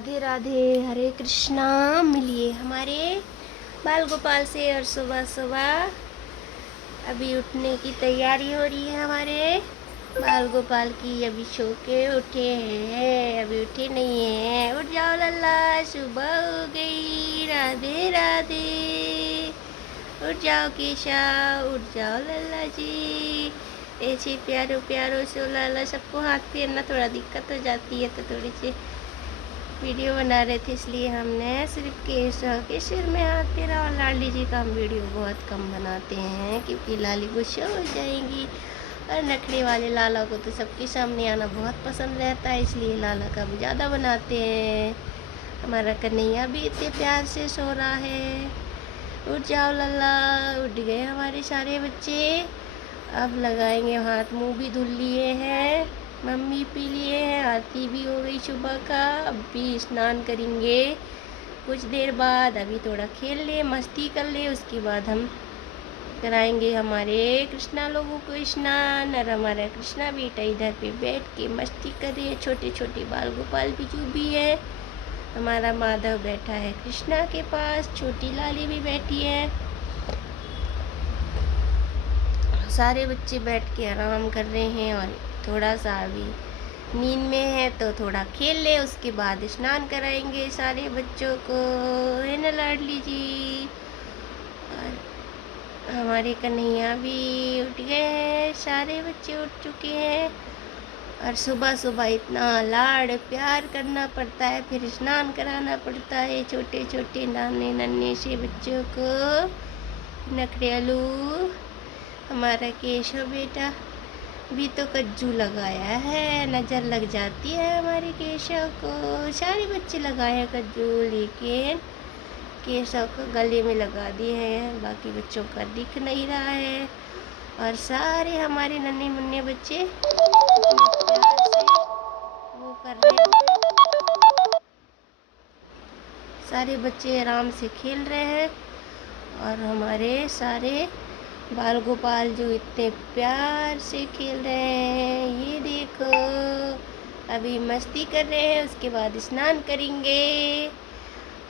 राधे राधे, हरे कृष्णा। मिलिए हमारे बाल गोपाल से। और सुबह सुबह अभी उठने की तैयारी हो रही है हमारे बाल गोपाल की। अभी सो के उठे हैं, अभी उठे नहीं हैं। उठ जाओ लल्ला, सुबह हो गई। राधे राधे, उठ जाओ केशव, उठ जाओ लल्ला जी। ऐसे प्यारो प्यारो से लल्ला। सबको हाथ फेरना थोड़ा दिक्कत हो जाती है, तो थोड़ी सी वीडियो बना रहे थे इसलिए हमने सिर्फ केशव के सिर में हाथ फेरा। और लाली जी का हम वीडियो बहुत कम बनाते हैं क्योंकि लाली गुस्सा हो जाएंगी। और नखरे वाले लाला को तो सबके सामने आना बहुत पसंद रहता है, इसलिए लाला का भी ज़्यादा बनाते हैं। हमारा कन्हैया भी इतने प्यार से सो रहा है। उठ जाओ लल्ला, उठ गए हमारे सारे बच्चे। अब लगाएंगे हाथ, मुंह भी धुल लिए हैं, मम्मी पी लिए हैं, आरती भी हो गई सुबह का। अब भी स्नान करेंगे कुछ देर बाद। अभी थोड़ा खेल ले, मस्ती कर ले, उसके बाद हम कराएंगे हमारे कृष्णा लोगों को स्नान। और हमारा कृष्णा बेटा इधर पे बैठ के मस्ती कर रहे हैं। छोटे छोटे बाल गोपाल भी जो भी है। हमारा माधव बैठा है कृष्णा के पास, छोटी लाली भी बैठी है। सारे बच्चे बैठ के आराम कर रहे हैं। और थोड़ा सा अभी नींद में है तो थोड़ा खेल ले, उसके बाद स्नान कराएंगे सारे बच्चों को, है ना लाडली जी। और हमारे कन्हैया भी उठ गए हैं, सारे बच्चे उठ चुके हैं। और सुबह सुबह इतना लाड़ प्यार करना पड़ता है, फिर स्नान कराना पड़ता है छोटे छोटे नाने नन्हे से बच्चों को। नखरेलू हमारा केशव बेटा भी तो कज्जू लगाया है, नज़र लग जाती है हमारे केशव को। सारे बच्चे लगाए हैं कज्जू, लेकिन केशव को गले में लगा दिए हैं, बाकी बच्चों का दिख नहीं रहा है। और सारे हमारे नन्हे मुन्ने बच्चे प्यार से वो कर रहे हैं। सारे बच्चे आराम से खेल रहे हैं। और हमारे सारे बाल गोपाल जो इतने प्यार से खेल रहे हैं, ये देखो अभी मस्ती कर रहे हैं। उसके बाद स्नान करेंगे।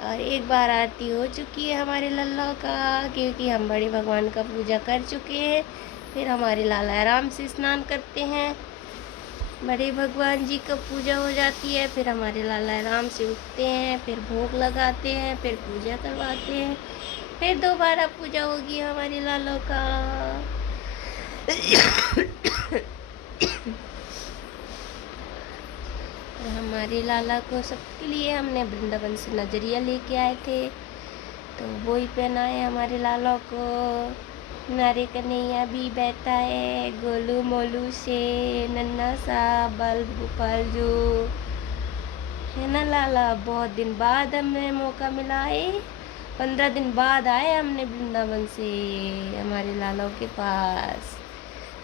और एक बार आरती हो चुकी है हमारे लल्ला का, क्योंकि हम बड़े भगवान का पूजा कर चुके हैं। फिर हमारे लाला आराम से स्नान करते हैं, बड़े भगवान जी का पूजा हो जाती है। फिर हमारे लाला आराम से उठते हैं, फिर भोग लगाते हैं, फिर पूजा करवाते हैं, फिर दोबारा पूजा होगी हमारे लालों का। हमारे लाला को सबके लिए हमने वृंदावन से नजरिया लेके आए थे, तो वो ही पहनाए हमारे लाला को। हमारे कन्हैया भी बैठा है गोलू मोलू से, नन्ना सा बाल गोपाल जो है ना लाला। बहुत दिन बाद हमें मौका मिला है, 15 दिन बाद आए हमने वृंदावन से हमारे लालों के पास।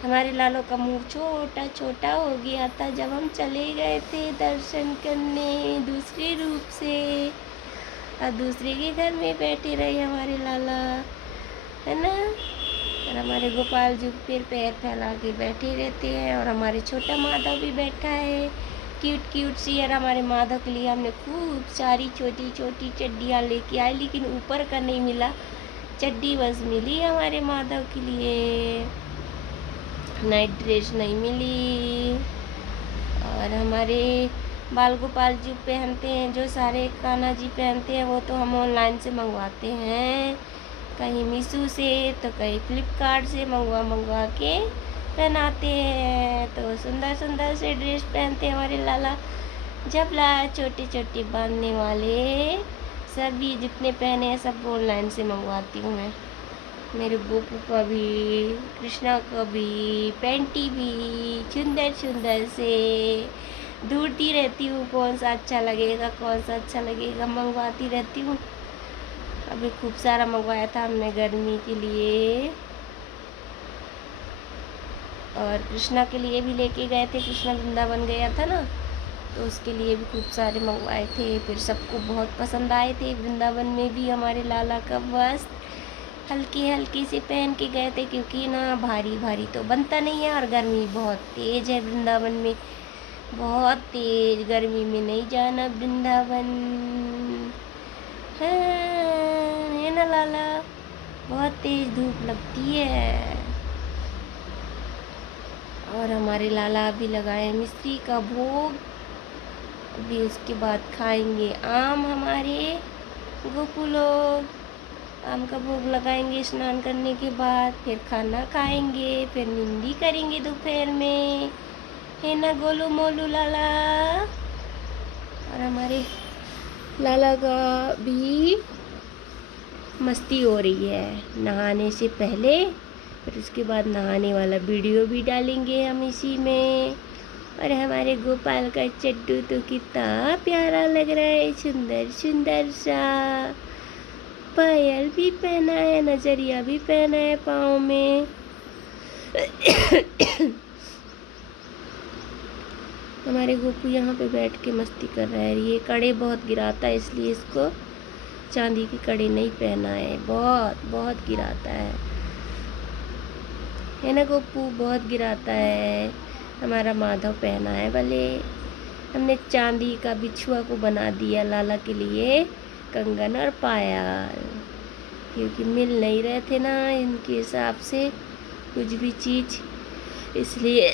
हमारे लालों का मुंह छोटा छोटा हो गया था जब हम चले गए थे दर्शन करने दूसरे रूप से। और दूसरे के घर में बैठे रहे हमारे लाला, है ना। और हमारे गोपाल जी फिर पैर फैला के बैठे रहते हैं। और हमारे छोटा माधव भी बैठा है क्यूट क्यूट सी। और हमारे माधव के लिए हमने खूब सारी छोटी छोटी चड्डियाँ लेके आए, लेकिन ऊपर का नहीं मिला, चड्डी बस मिली हमारे माधव के लिए, नाइट ड्रेस नहीं मिली। और हमारे बाल गोपाल जी पहनते हैं जो सारे कान्हा जी पहनते हैं, वो तो हम ऑनलाइन से मंगवाते हैं, कहीं मीशो से तो कहीं फ्लिपकार्ट से मंगवा के पहनाते हैं। तो सुंदर सुंदर से ड्रेस पहनते हैं हमारे लाला। जबला छोटे छोटे बांधने वाले सभी जितने पहने हैं सब ऑनलाइन से मंगवाती हूँ मैं। मेरे गोपू का भी, कृष्णा का भी, पैंटी भी सुंदर सुंदर से ढूंढती रहती हूँ, कौन सा अच्छा लगेगा कौन सा अच्छा लगेगा, मंगवाती रहती हूँ। अभी खूब सारा मंगवाया था हमने गर्मी के लिए। और कृष्णा के लिए भी लेके गए थे, कृष्णा वृंदावन गया था ना, तो उसके लिए भी खूब सारे मंगवाए थे। फिर सबको बहुत पसंद आए थे। वृंदावन में भी हमारे लाला का वस्त्र हल्के हल्के से पहन के गए थे, क्योंकि ना भारी भारी तो बनता नहीं है और गर्मी बहुत तेज़ है वृंदावन में, बहुत तेज गर्मी में नहीं जाना वृंदावन। हाँ, है ना लाला, बहुत तेज धूप लगती है। और हमारे लाला अभी लगाए मिश्री का भोग, अभी उसके बाद खाएंगे आम। हमारे गोपू लोग आम का भोग लगाएंगे स्नान करने के बाद, फिर खाना खाएंगे, फिर निंदी करेंगे दोपहर में, है ना गोलू मोलू लाला। और हमारे लाला का भी मस्ती हो रही है नहाने से पहले, फिर उसके बाद नहाने वाला वीडियो भी डालेंगे हम इसी में। और हमारे गोपाल का चड्डू तो कितना प्यारा लग रहा है, सुंदर सुंदर सा। पायल भी पहना है, नजरिया भी पहना है पाँव में। हमारे गोपू यहाँ पे बैठ के मस्ती कर रहा है। ये कड़े बहुत गिराता है, इसलिए इसको चांदी की कड़े नहीं पहना है। बहुत बहुत गिराता है ना गोपू, बहुत गिराता है। हमारा माधव पहना है भले। हमने चांदी का बिछुआ को बना दिया लाला के लिए कंगन और पायल, क्योंकि मिल नहीं रहे थे ना इनके हिसाब से कुछ भी चीज़, इसलिए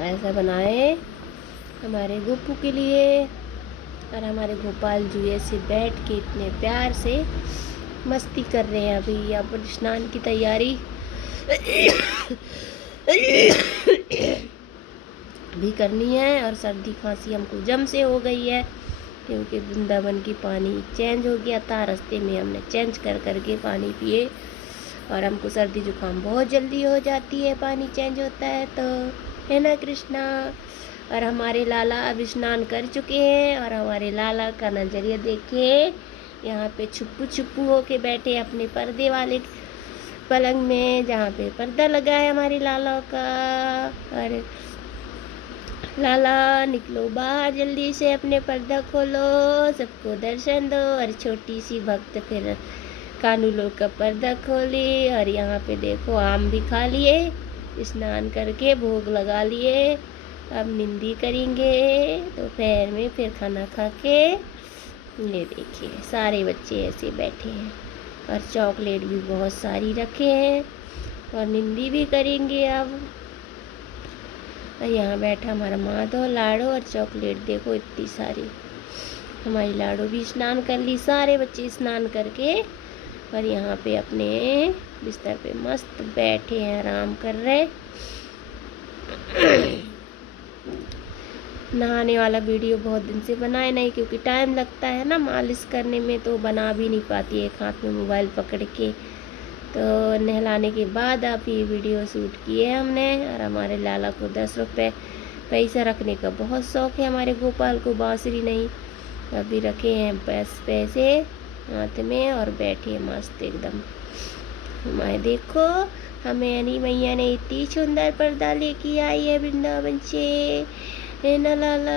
ऐसा बनाए हमारे गोपू के लिए। और हमारे गोपाल जी ऐसे बैठ के इतने प्यार से मस्ती कर रहे हैं। अभी अब स्नान की तैयारी भी करनी है। और सर्दी खांसी हमको जम से हो गई है, क्योंकि वृंदावन की पानी चेंज हो गया था, रास्ते में हमने चेंज कर करके पानी पिए। और हमको सर्दी जुकाम बहुत जल्दी हो जाती है, पानी चेंज होता है तो, है ना कृष्णा। और हमारे लाला अब स्नान कर चुके हैं। और हमारे लाला का नजरिया देखिए, यहाँ पे छुप्पू छुप्पू होके बैठे अपने पर्दे वाले पलंग में, जहाँ पे पर्दा लगा है हमारे लाला का। और लाला निकलो बाहर जल्दी से, अपने पर्दा खोलो, सबको दर्शन दो। और छोटी सी भक्त फिर कानू लोग का पर्दा खोली। और यहाँ पे देखो आम भी खा लिए, स्नान करके भोग लगा लिए। अब निंदी करेंगे दोपहर में, फिर खाना खा के। ये देखिए सारे बच्चे ऐसे बैठे हैं, और चॉकलेट भी बहुत सारी रखे हैं, और निंदी भी करेंगे अब। और यहाँ बैठा हमारा माधव लाडो, और चॉकलेट देखो इतनी सारी। हमारी लाडो भी स्नान कर ली, सारे बच्चे स्नान करके। और यहाँ पे अपने बिस्तर पे मस्त बैठे हैं, आराम कर रहे। नहाने वाला वीडियो बहुत दिन से बनाए नहीं, क्योंकि टाइम लगता है ना मालिश करने में, तो बना भी नहीं पाती है एक हाथ में मोबाइल पकड़ के। तो नहलाने के बाद आप ये वीडियो शूट किए हमने। और हमारे लाला को 10 रुपये पैसा रखने का बहुत शौक़ है, हमारे गोपाल को बांसुरी नहीं, अभी रखे हैं पैसे हाथ में, और बैठे मस्त एकदम। हमारे देखो हमें अनी मैया ने इतनी सुंदर पर्दा लेके आई है वृंदावन से, है ना लाला।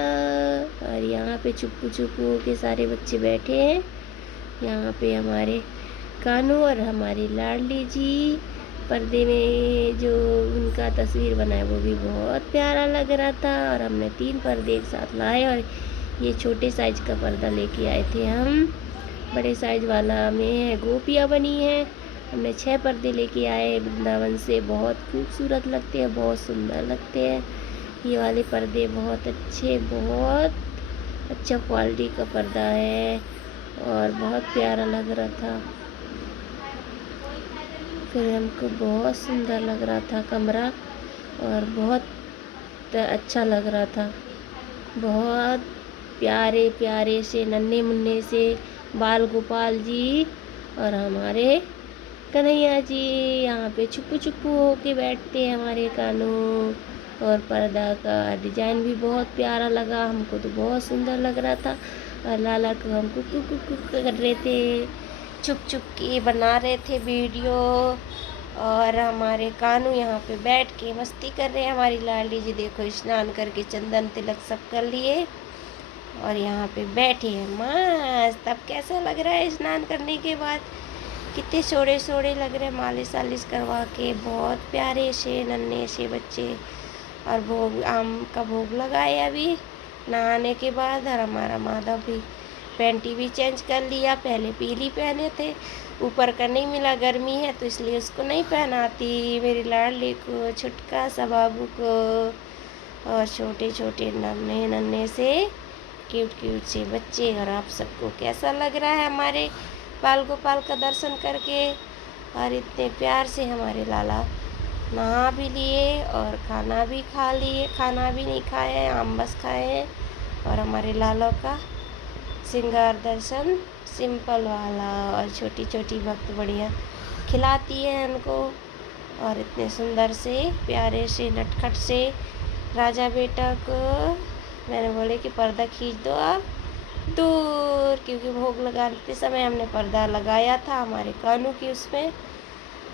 और यहाँ पे चुप्पू चुप्पू के सारे बच्चे बैठे हैं। यहाँ पे हमारे कानू और हमारी लाडली जी पर्दे में जो उनका तस्वीर बनाया वो भी बहुत प्यारा लग रहा था। और हमने 3 पर्दे एक साथ लाए, और ये छोटे साइज का पर्दा लेके आए थे हम। बड़े साइज वाला में गोपियाँ बनी हैं, हमने 6 पर्दे लेके आए वृंदावन से। बहुत खूबसूरत लगते हैं, बहुत सुंदर लगते हैं ये वाले पर्दे, बहुत अच्छे, बहुत अच्छा क्वालिटी का पर्दा है, और बहुत प्यारा लग रहा था। फिर हमको बहुत सुंदर लग रहा था कमरा, और बहुत अच्छा लग रहा था। बहुत प्यारे प्यारे से नन्हे मुन्ने से बाल गोपाल जी और हमारे कन्हैया जी यहाँ पे छुप्पू छुप्पू होके बैठते हैं हमारे कानू। और पर्दा का डिजाइन भी बहुत प्यारा लगा हमको, तो बहुत सुंदर लग रहा था। और लाला को हम कुक कुक कुक कर रहे थे, चुप चुप के बना रहे थे वीडियो। और हमारे कानू यहाँ पे बैठ के मस्ती कर रहे हैं। हमारी लाडली जी देखो स्नान करके चंदन तिलक सब कर लिए, और यहाँ पे बैठे हैं मस्त। अब कैसा लग रहा है स्नान करने के बाद? कितने सोड़े सोड़े लग रहे हैं मालिश वालिश करवा के, बहुत प्यारे से नन्हे से बच्चे। और भोग आम का भोग लगाया अभी नहाने के बाद। और हमारा माधव भी पैंटी भी चेंज कर लिया, पहले पीली पहने थे, ऊपर का नहीं मिला, गर्मी है तो इसलिए उसको नहीं पहनाती। मेरी लाडली को, छुटका सा बाबू को, और छोटे छोटे नन्हे नन्हे से क्यूट क्यूट से बच्चे। और आप सबको कैसा लग रहा है हमारे बाल गोपाल का दर्शन करके? और इतने प्यार से हमारे लाला नहा भी लिए और खाना भी खा लिए। खाना भी नहीं खाए हैं, आम बस खाए हैं। और हमारे लाला का श्रृंगार दर्शन सिंपल वाला, और छोटी छोटी भक्त बढ़िया खिलाती है उनको। और इतने सुंदर से प्यारे से नटखट से राजा बेटा को मैंने बोले कि पर्दा खींच दो आप दूर, क्योंकि भोग लगाते समय हमने पर्दा लगाया था हमारे कानों की उसमें।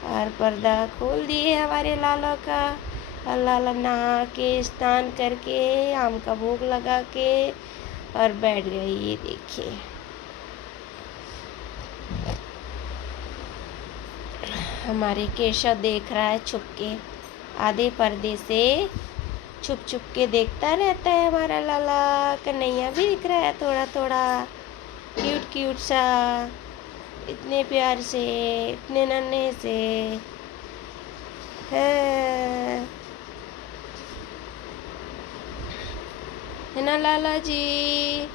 और पर्दा खोल दिए हमारे लाला का। और लाला नहा के स्नान करके आम का भोग लगा के और बैठ गई। ये देखिए हमारे केशव देख रहा है छुप के, आधे पर्दे से छुप छुप के देखता रहता है हमारा लाला। कन्हैया भी दिख रहा है थोड़ा थोड़ा, क्यूट क्यूट सा, इतने प्यार से, इतने नन्हे से है ना लाला जी?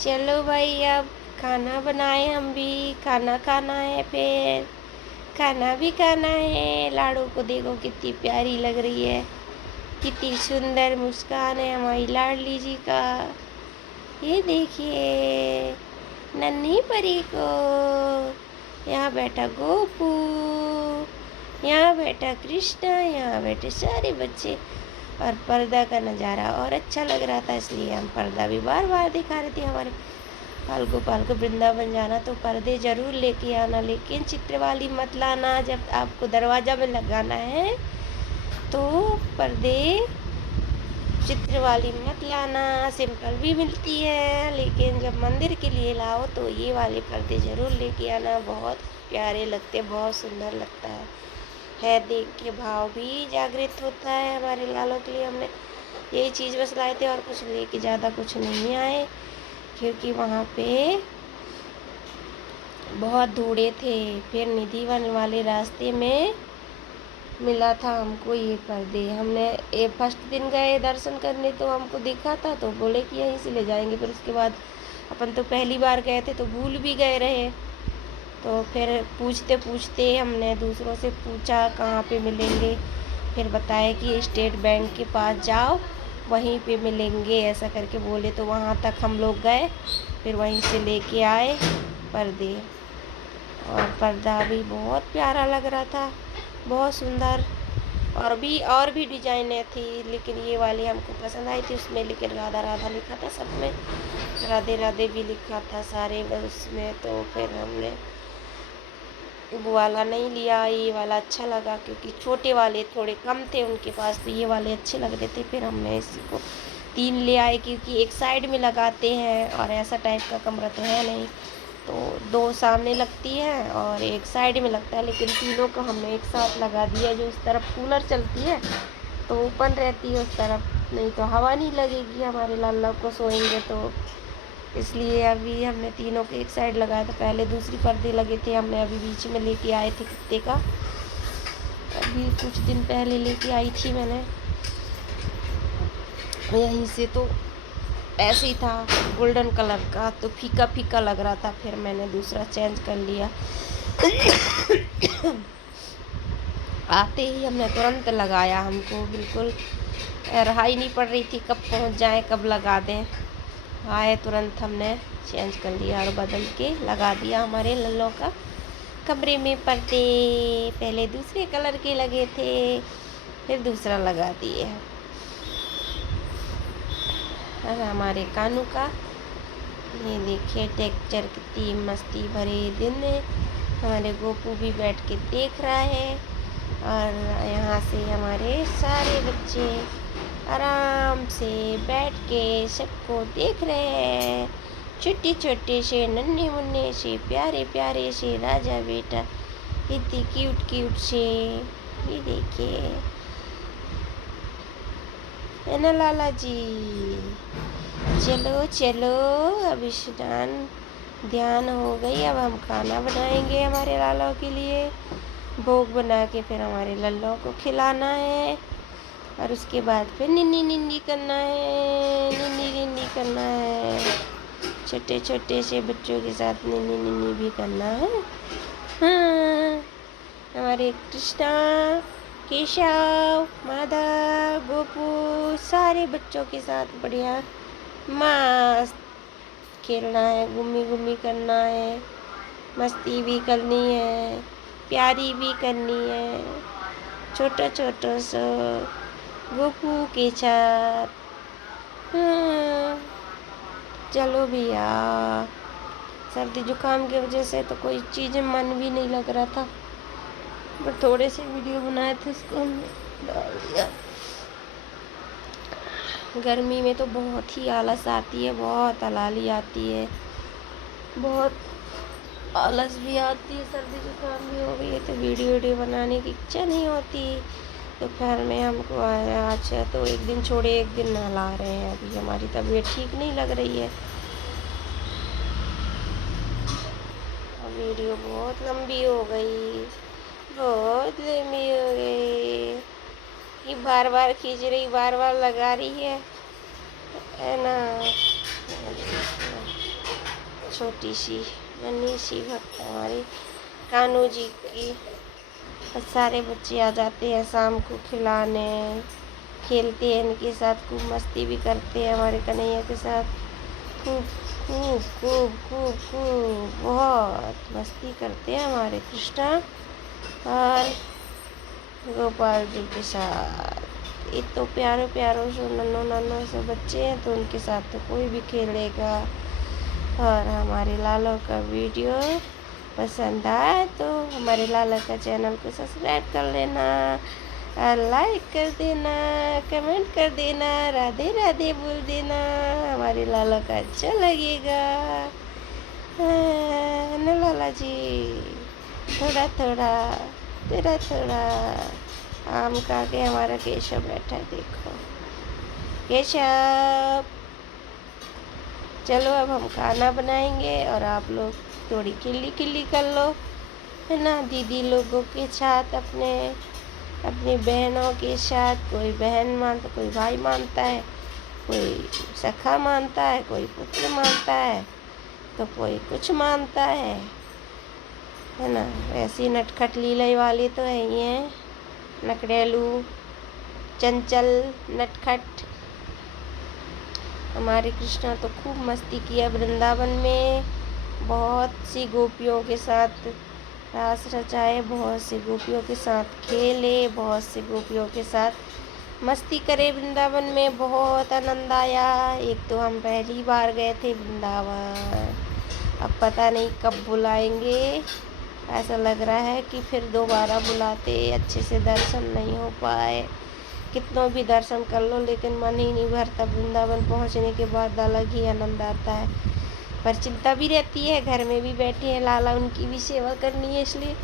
चलो भाई अब खाना बनाए, हम भी खाना खाना है, फिर खाना भी खाना है। लाड़ू को देखो कितनी प्यारी लग रही है, कितनी सुंदर मुस्कान है हमारी लाडली जी का। ये देखिए नन्ही परी को, यहाँ बैठा गोपू, यहाँ बैठा कृष्णा, यहाँ बैठे सारे बच्चे। और पर्दा का नज़ारा और अच्छा लग रहा था, इसलिए हम पर्दा भी बार बार दिखा रहे थे। हमारे बाल गोपाल को वृंदावन जाना तो पर्दे ज़रूर लेके आना, लेकिन चित्र वाली मत लाना। जब आपको दरवाज़ा में लगाना है तो पर्दे चित्र वाली मत लाना, सिंपल भी मिलती है, लेकिन जब मंदिर के लिए लाओ तो ये वाले पर्दे ज़रूर लेके आना। बहुत प्यारे लगते, बहुत सुंदर लगता है देख के, भाव भी जागृत होता है हमारे लालों के लिए। हमने यही चीज़ बस लाए थे और कुछ लेके ज़्यादा कुछ नहीं आए, क्योंकि वहाँ पे बहुत धूड़े थे। फिर निधिवन वाले रास्ते में मिला था हमको ये पर्दे। हमने ये फर्स्ट दिन गए दर्शन करने तो हमको दिखा था, तो बोले कि यहीं से ले जाएंगे। फिर उसके बाद अपन तो पहली बार गए थे तो भूल भी गए रहे, तो फिर पूछते पूछते हमने दूसरों से पूछा कहाँ पे मिलेंगे। फिर बताया कि स्टेट बैंक के पास जाओ, वहीं पे मिलेंगे, ऐसा करके बोले। तो वहाँ तक हम लोग गए, फिर वहीं से लेके आए पर्दे। और पर्दा भी बहुत प्यारा लग रहा था, बहुत सुंदर। और भी डिजाइनें थी, लेकिन ये वाली हमको पसंद आई थी। उसमें लेकिन राधा राधा लिखा था, सब में राधे राधे भी लिखा था सारे उसमें। तो फिर हमने वो वाला नहीं लिया, ये वाला अच्छा लगा, क्योंकि छोटे वाले थोड़े कम थे उनके पास, तो ये वाले अच्छे लग रहे थे। फिर हमने इसको 3 ले आए, क्योंकि एक साइड में लगाते हैं और ऐसा टाइप का कमरा तो है नहीं, तो 2 सामने लगती है और एक साइड में लगता है। लेकिन तीनों को हमने एक साथ लगा दिया। जो उस तरफ कूलर चलती है तो ओपन रहती है उस तरफ, नहीं तो हवा नहीं लगेगी हमारे लाला को सोएंगे तो, इसलिए अभी हमने तीनों के एक साइड लगाया था। पहले दूसरी पर्दे लगे थे, हमने अभी बीच में लेके आए थे कुत्ते का, अभी कुछ दिन पहले लेके आई थी मैंने यहीं से। तो ऐसे ही था गोल्डन कलर का, तो फीका फीका लग रहा था, फिर मैंने दूसरा चेंज कर लिया। आते ही हमने तुरंत लगाया, हमको बिल्कुल रहाई नहीं पड़ रही थी कब पहुंच जाए कब लगा दें। आए तुरंत हमने चेंज कर लिया और बदल के लगा दिया हमारे लल्लों का कमरे में पर्दे। पहले दूसरे कलर के लगे थे, फिर दूसरा लगा दिए। और हमारे कानू का ये देखिए टेक्चर, कितनी मस्ती भरे दिन है। हमारे गोपू भी बैठ के देख रहा है, और यहाँ से हमारे सारे बच्चे आराम से बैठ के सबको देख रहे हैं। छोटे छोटे से नन्हे मुन्ने से प्यारे प्यारे से राजा बेटा, इतनी क्यूट क्यूट से। ये देखिए, है ना लाला जी। चलो चलो, अब स्नान ध्यान हो गई। अब हम खाना बनाएंगे हमारे लालों के लिए। भोग बना के फिर हमारे लल्लों को खिलाना है, और उसके बाद फिर निन्नी निन्नी करना है, निन्नी निन्नी करना है। छोटे छोटे से बच्चों के साथ निन्नी निन्नी भी करना है। हाँ, हमारे कृष्णा, केशव, माधव, गोपू, सारे बच्चों के साथ बढ़िया मस्त खेलना है, घूमी घूमी करना है, मस्ती भी करनी है, प्यारी भी करनी है, छोटा छोटा सा गोपू के साथ। चलो भैया, सर्दी जुकाम की वजह से तो कोई चीज़ मन भी नहीं लग रहा था, पर थोड़े से वीडियो बनाए थे उसको हमने डाल दिया। गर्मी में तो बहुत ही आलस आती है, बहुत अलाली आती है, बहुत आलस भी आती है। सर्दी जुकाम भी हो गई है तो वीडियो बनाने की इच्छा नहीं होती। दोपहर में हमको आज तो एक दिन छोड़े एक दिन नहला रहे हैं। अभी हमारी तबीयत ठीक नहीं लग रही है। वीडियो बहुत लंबी हो गई, बहुत लंबी हो गई। ये बार बार खींच रही, बार बार लगा रही है ना। छोटी सी नन्ही सी भक्त हमारी कान्हू जी की। सारे बच्चे आ जाते हैं शाम को खिलाने, खेलते हैं इनके साथ, खूब मस्ती भी करते हैं हमारे कन्हैया के साथ। खूब खूब खूब खूब खूब बहुत मस्ती करते हैं हमारे कृष्णा और गोपाल जी के साथ। ये तो प्यारो प्यारो से नन्नो नन्नो से बच्चे हैं, तो उनके साथ तो कोई भी खेलेगा। और हमारे लालों का वीडियो पसंद आए तो हमारे लाला का चैनल को सब्सक्राइब कर लेना, लाइक कर देना, कमेंट कर देना, राधे राधे बोल देना। हमारे लाला का अच्छा लगेगा ना लाला जी। थोड़ा थोड़ा थोड़ा थोड़ा आम खा के हमारा केशव बैठा है, देखो केशव। चलो अब हम खाना बनाएंगे और आप लोग थोड़ी खिल्ली खिल्ली कर लो, है ना, दीदी लोगों के साथ, अपनी बहनों के साथ। कोई बहन मानता, कोई भाई मानता है, कोई सखा मानता है, कोई पुत्र मानता है, तो कोई कुछ मानता है ना। ऐसी नटखट लीला वाली तो है ही हैं, नकड़ेलू, चंचल, नटखट। हमारे कृष्णा तो खूब मस्ती किया वृंदावन में, बहुत सी गोपियों के साथ रास रचाए, बहुत सी गोपियों के साथ खेले, बहुत सी गोपियों के साथ मस्ती करे वृंदावन में। बहुत आनंद आया। एक तो हम पहली बार गए थे वृंदावन, अब पता नहीं कब बुलाएंगे। ऐसा लग रहा है कि फिर दोबारा बुलाते, अच्छे से दर्शन नहीं हो पाए। कितनों भी दर्शन कर लो लेकिन मन ही नहीं भरता। वृंदावन पहुंचने के बाद अलग ही आनंद आता है, पर चिंता भी रहती है। घर में भी बैठे हैं लाला, उनकी भी सेवा करनी है, इसलिए